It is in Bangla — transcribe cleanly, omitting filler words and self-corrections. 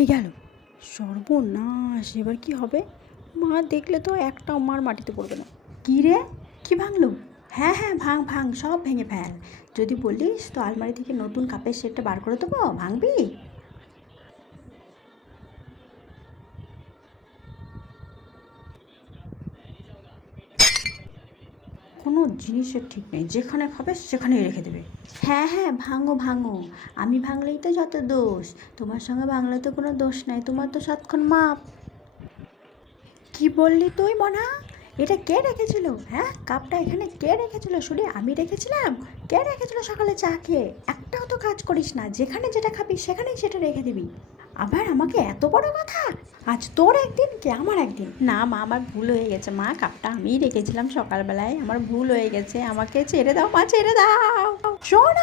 এই গেল, সর্বনাশ! এবার কি হবে? মা দেখলে তো একটাও মার মাটিতে পড়বে না। কী রে, কী ভাঙলো? হ্যাঁ হ্যাঁ, ভাঙ ভাঙ, সব ভেঙে ফেল। যদি বলিস তো আলমারি থেকে নতুন কাপের সেটটা বার করে দেবো, ভাঙবি? কোনো জিনিসের ঠিক নেই, যেখানে খাবে সেখানেই রেখে দেবে। হ্যাঁ হ্যাঁ, ভাঙো ভাঙো, আমি ভাঙলেই তো যত দোষ। তোমার সঙ্গে ভাঙলে তো কোনো দোষ নাই, তোমার তো সাতক্ষণ মাপ। কি বললি তুই মনা? এটা কে রেখেছিল? হ্যাঁ, কাপটা এখানে কে রেখেছিল শুনি? আমি রেখেছিলাম? কে রেখেছিল সকালে চা খেয়ে? একটাও তো কাজ করিস না, যেখানে যেটা খাবি সেখানেই সেটা রেখে দিবি। আবার আমাকে এত বড় কথা! আজ তোর একদিন কি আমার একদিন? না মা, আমার ভুল হয়ে গেছে মা, কাপটা আমিই রেখেছিলাম সকালবেলায়, আমার ভুল হয়ে গেছে, আমাকে ছেড়ে দাও মা, ছেড়ে দাও। শোন।